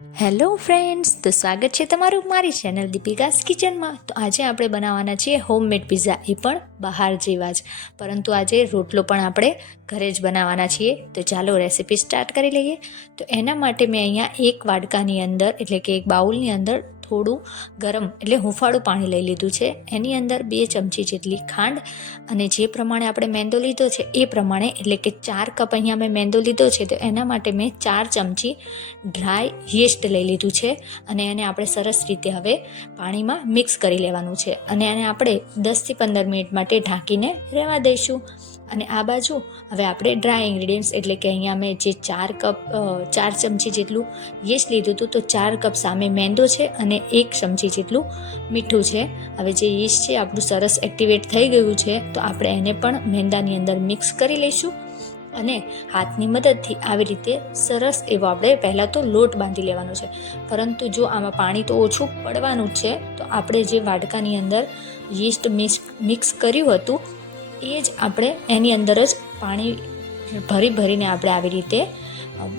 Hello friends, તો સ્વાગત છે તમારું મારી ચેનલ દીપિકાસ કિચનમાં. તો આજે આપણે બનાવવાના છીએ હોમમેડ પિઝા, એ પણ બહાર જેવા જ, પરંતુ આજે રોટલો પણ આપણે ઘરે જ બનાવવાના છીએ. તો ચાલો રેસીપી સ્ટાર્ટ કરી લઈએ. તો એના માટે મેં અહીંયા એક વાડકાની અંદર એટલે કે એક બાઉલની અંદર થોડું ગરમ એટલે હુંફાળું પાણી લઈ લીધું છે. એની અંદર 2 ચમચી જેટલી ખાંડ અને જે પ્રમાણે આપણે મેંદો લીધો છે એ પ્રમાણે એટલે કે 4 કપ અહીંયા મેં મેંદો લીધો છે, તો એના માટે મેં 4 ચમચી ડ્રાય યીસ્ટ લઈ લીધું છે અને એને આપણે સરસ રીતે હવે પાણીમાં મિક્સ કરી લેવાનું છે અને એને આપણે 10થી 15 મિનિટ માટે ઢાંકીને રહેવા દઈશું. અને આ બાજુ હવે આપણે ડ્રાય ઇન્ગ્રીડિયન્ટ્સ એટલે કે અહીંયા મેં જે 4 ચમચી જેટલું યીસ્ટ લીધું હતું, તો 4 કપ સામે મેંદો છે અને 1 ચમચી જેટલું મીઠું છે. હવે જે યીસ્ટ છે આપણું સરસ એક્ટિવેટ થઈ ગયું છે, તો આપણે એને પણ મેંદાની અંદર મિક્સ કરી લઈશું અને હાથની મદદથી આવી રીતે સરસ એવો આપણે પહેલાં તો લોટ બાંધી લેવાનો છે. પરંતુ જો આમાં પાણી તો ઓછું પડવાનું જ છે, તો આપણે જે વાડકાની અંદર યીસ્ટ મિક્સ કર્યું હતું એ જ આપણે એની અંદર જ પાણી ભરીને આપણે આવી રીતે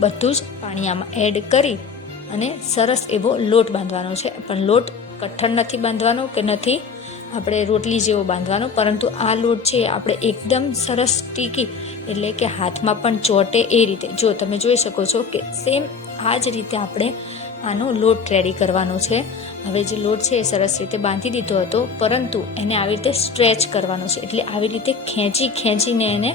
બધું જ પાણી આમાં એડ કરી અને સરસ એવો લોટ બાંધવાનો છે. પણ લોટ કઠણ નથી બાંધવાનો કે નથી આપણે રોટલી જેવો બાંધવાનો, પરંતુ આ લોટ છે આપણે એકદમ સરસ સ્ટીકી એટલે કે હાથમાં પણ ચોટે એ રીતે, જો તમે જોઈ શકો છો કે સેમ આ જ રીતે આપણે આનો લોટ રેડી કરવાનો છે. હવે જે લોટ છે એ સરસ રીતે બાંધી દીધો હતો, પરંતુ એને આવી રીતે સ્ટ્રેચ કરવાનો છે, એટલે આવી રીતે ખેંચીને એને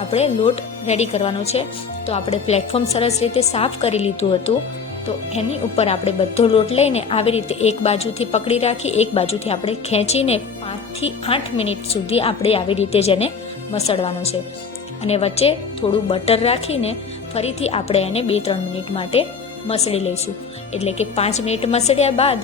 આપણે લોટ રેડી કરવાનો છે. તો આપણે પ્લેટફોર્મ સરસ રીતે સાફ કરી લીધું હતું, તો એની ઉપર આપણે બધો લોટ લઈને આવી રીતે એક બાજુથી પકડી રાખી, એક બાજુથી આપણે ખેંચીને 5 થી 8 મિનિટ સુધી આપણે આવી રીતે જ એને મસળવાનું છે. અને વચ્ચે થોડું બટર રાખીને ફરીથી આપણે એને 2-3 મિનિટ માટે મસળી લઈશું. એટલે કે 5 મિનિટ મસળ્યા બાદ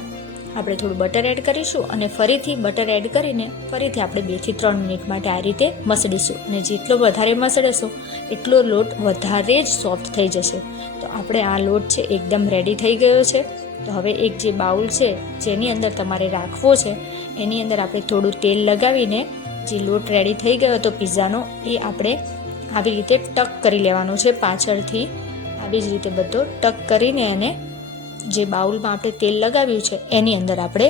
આપણે થોડું બટર એડ કરીશું અને ફરીથી બટર એડ કરીને ફરીથી આપણે 2 થી 3 મિનિટ માટે આ રીતે મસળીશું. અને જેટલો વધારે મસળશો એટલો લોટ વધારે જ સોફ્ટ થઈ જશે. તો આપણે આ લોટ છે એકદમ રેડી થઈ ગયો છે. તો હવે એક જે બાઉલ છે જેની અંદર તમારે રાખવો છે, એની અંદર આપણે થોડું તેલ લગાવીને જે લોટ રેડી થઈ ગયો હતો પિઝાનો, એ આપણે આવી રીતે ટક કરી લેવાનો છે પાછળથી. આવી જ રીતે બધો ટક કરીને એને જે બાઉલમાં આપણે તેલ લગાવ્યું છે એની અંદર આપણે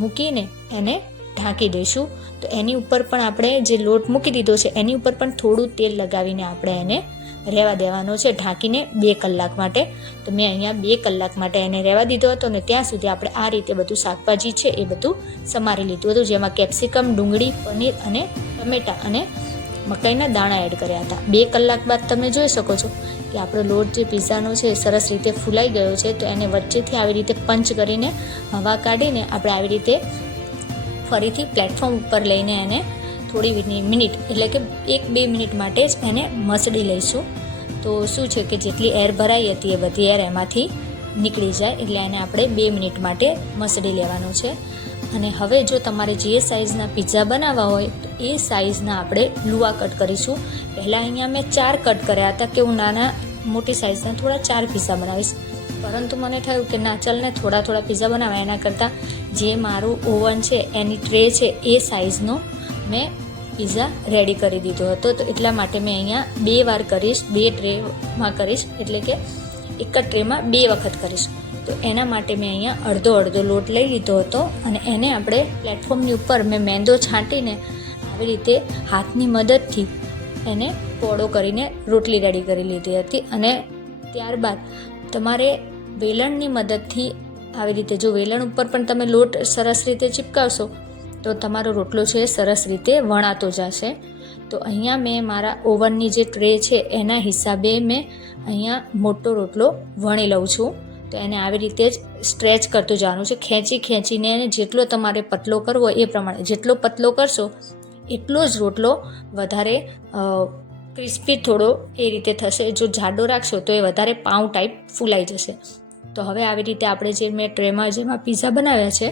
મૂકીને એને ઢાંકી દઈશું. તો એની ઉપર પણ આપણે જે લોટ મૂકી દીધો છે એની ઉપર પણ થોડું તેલ લગાવીને આપણે એને રહેવા દેવાનો છે ઢાંકીને 2 કલાક માટે. તો મેં અહીંયા 2 કલાક માટે એને રહેવા દીધો હતો અને ત્યાં સુધી આપણે આ રીતે બધું શાકભાજી છે એ બધું સમારી લીધું હતું, જેમાં કેપ્સિકમ, ડુંગળી, પનીર અને ટમેટાં અને મકાઈના દાણા એડ કર્યા હતા. 2 કલાક બાદ તમે જોઈ શકો છો કે આપણો લોટ જે પિઝાનો છે સરસ રીતે ફૂલાઈ ગયો છે. તો એને વચ્ચેથી આવી રીતે પંચ કરીને હવા કાઢીને આપણે આવી રીતે ફરીથી પ્લેટફોર્મ ઉપર લઈને એને થોડી મિનિટ એટલે કે 1-2 મિનિટ માટે જ એને મસળી લઈશું. તો શું છે કે જેટલી એર ભરાઈ હતી એ બધી એર એમાંથી નીકળી જાય, એટલે એને આપણે 2 મિનિટ માટે મસળી લેવાનું છે. અને હવે જો તમારે જે સાઇઝના પિઝા બનાવવા હોય તો એ સાઇઝના આપણે લુઆ કટ કરીશું. પહેલાં અહીંયા મેં 4 કટ કર્યા હતા કે હું મોટી સાઇઝના થોડા 4 પિઝા બનાવીશ, પરંતુ મને થયું કે ના ચાલને થોડા પિઝા બનાવ્યા, એના કરતાં જે મારું ઓવન છે એની ટ્રે છે એ સાઇઝનો મેં પિઝા રેડી કરી દીધો હતો. તો એટલા માટે મેં અહીંયા 2 વાર કરીશ, 2 ટ્રેમાં કરીશ, એટલે કે એક જ ટ્રેમાં 2 વખત કરીશ. તો એના માટે મેં અહીંયા અડધો લોટ લઈ લીધો હતો અને એને આપણે પ્લેટફોર્મની ઉપર મેં મેંદો છાંટીને આવી રીતે હાથની મદદથી એને પોળો કરીને રોટલી રેડી કરી લીધી હતી. અને ત્યારબાદ તમારે વેલણની મદદથી આવી રીતે, જો વેલણ ઉપર પણ તમે લોટ સરસ રીતે ચીપકાવશો તો તમારો રોટલો છે સરસ રીતે વણાતો જશે. તો અહીંયા મેં મારા ઓવનની જે ટ્રે છે એના હિસાબે મેં અહીંયા મોટો રોટલો વણી લઉં છું. તો એને આવી રીતે જ સ્ટ્રેચ કરતું જવાનું છે, ખેંચીને એને જેટલો તમારે પતલો કરવો એ પ્રમાણે, જેટલો પતલો કરશો એટલો જ રોટલો વધારે ક્રિસ્પી થોડો એ રીતે થશે. જો જાડો રાખશો તો એ વધારે પાઉં ટાઈપ ફૂલાઈ જશે. તો હવે આવી રીતે આપણે જે મેં ટ્રેમાં જેમાં પિઝા બનાવ્યા છે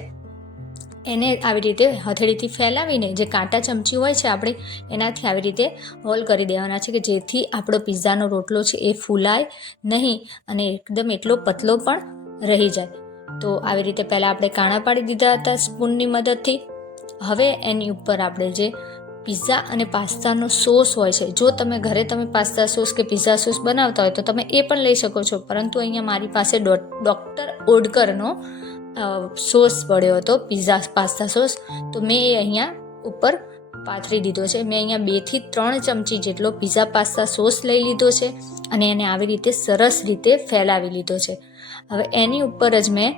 એને આવી રીતે હથેળીથી ફેલાવીને જે કાંટા ચમચી હોય છે આપણે એનાથી આવી રીતે હોલ કરી દેવાના છે, કે જેથી આપણો પિઝાનો રોટલો છે એ ફૂલાય નહીં અને એકદમ એટલો પતલો પણ રહી જાય. તો આવી રીતે પહેલાં આપણે કાણા પાડી દીધા હતા સ્પૂનની મદદથી. હવે એની ઉપર આપણે જે પિઝા અને પાસ્તાનો સોસ હોય છે, જો તમે ઘરે પાસ્તા સોસ કે પિઝા સોસ બનાવતા હોય તો તમે એ પણ લઈ શકો છો, પરંતુ અહીંયા મારી પાસે ડૉક્ટર ઓડકરનો સોસ પડ્યો હતો, પિઝા પાસ્તા સોસ. તો મેં એ અહીંયા ઉપર પાથરી દીધો છે. મેં અહીંયા 2 થી 3 ચમચી જેટલો પિઝા પાસ્તા સોસ લઈ લીધો છે અને એને આવી રીતે સરસ રીતે ફેલાવી લીધો છે. હવે એની ઉપર જ મેં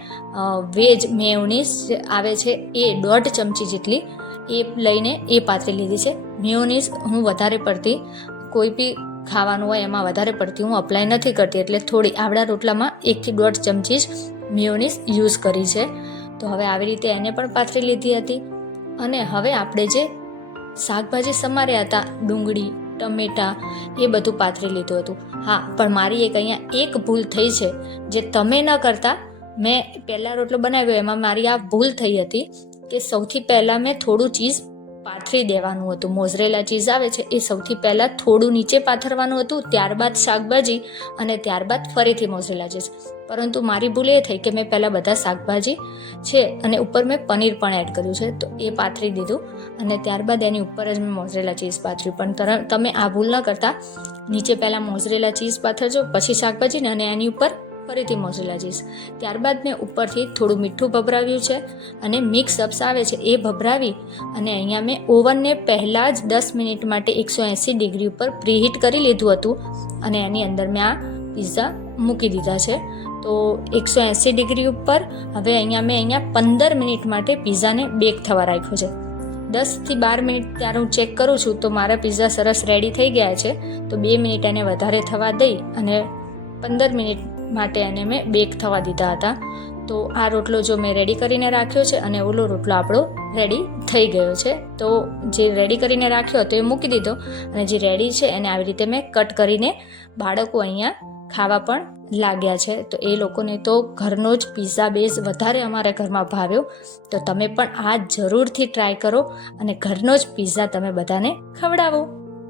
વેજ મેયોનીઝ આવે છે એ 1.5 ચમચી જેટલી એ લઈને એ પાથરી લીધી છે. મેયોનીઝ હું વધારે પડતી કોઈ બી ખાવાનું હોય એમાં વધારે પડતી હું અપ્લાય નથી કરતી, એટલે થોડી આવડા રોટલામાં 1 થી 1.5 ચમચી જ મેયોનીઝ યુઝ કરી છે. તો હવે આવી રીતે એને પણ પાથરી લીધી હતી. અને હવે આપણે જે શાકભાજી સમાર્યા હતા, ડુંગળી, ટમેટાં, એ બધું પાથરી લીધું હતું. હા, પણ મારી અહીંયા એક ભૂલ થઈ છે જે તમે ન કરતા. મેં પહેલાં રોટલો બનાવ્યો એમાં મારી આ ભૂલ થઈ હતી કે સૌથી પહેલાં મેં થોડું ચીઝ પાથરી દેવાનું હતું. મોઝરેલા ચીઝ આવે છે એ સૌથી પહેલાં થોડું નીચે પાથરવાનું હતું, ત્યારબાદ શાકભાજી અને ત્યારબાદ ફરીથી મોઝરેલા ચીઝ. પરંતુ મારી ભૂલ એ થઈ કે મેં પહેલાં બધા શાકભાજી છે અને ઉપર મેં પનીર પણ એડ કર્યું છે, તો એ પાથરી દીધું અને ત્યારબાદ એની ઉપર જ મેં મોઝરેલા ચીઝ પાથર્યું. પણ તમે આ ભૂલ ન કરતા, નીચે પહેલાં મોઝરેલા ચીઝ પાથરજો, પછી શાકભાજીને અને એની ઉપર ફરીથી મોઝરેલા ચીઝ. ત્યારબાદ મેં ઉપરથી થોડું મીઠું ભભરાવ્યું છે અને મિક્સ અપ્સ આવે છે એ ભભરાવી અને અહીંયા મેં ઓવનને પહેલાં જ 10 મિનિટ માટે 180 ડિગ્રી ઉપર પ્રીહીટ કરી લીધું હતું અને એની અંદર મેં આ પિઝા મૂકી દીધા છે. તો 180 ડિગ્રી ઉપર હવે અહીંયા 15 મિનિટ માટે પિઝાને બેક થવા રાખ્યો છે. 10 થી 12 મિનિટ ત્યારે હું ચેક કરું છું તો મારા પિઝા સરસ રેડી થઈ ગયા છે. તો 2 મિનિટ એને વધારે થવા દઈ અને 15 મિનિટ માટે એને મેં બેક થવા દીધા હતા. તો આ રોટલો જો મેં રેડી કરીને રાખ્યો છે અને ઓલો રોટલો આપણો રેડી થઈ ગયો છે. તો જે રેડી કરીને રાખ્યો હતો એ મૂકી દીધો અને જે રેડી છે એને આવી રીતે મેં કટ કરીને બાળકો અહીંયા ખાવા પણ લાગ્યા છે. તો એ લોકોને તો ઘરનો જ પિઝા બેઝ વધારે અમારા ઘરમાં ભાવ્યો. તો તમે પણ આ જરૂરથી ટ્રાય કરો અને ઘરનો જ પિઝા તમે બધાને ખવડાવો.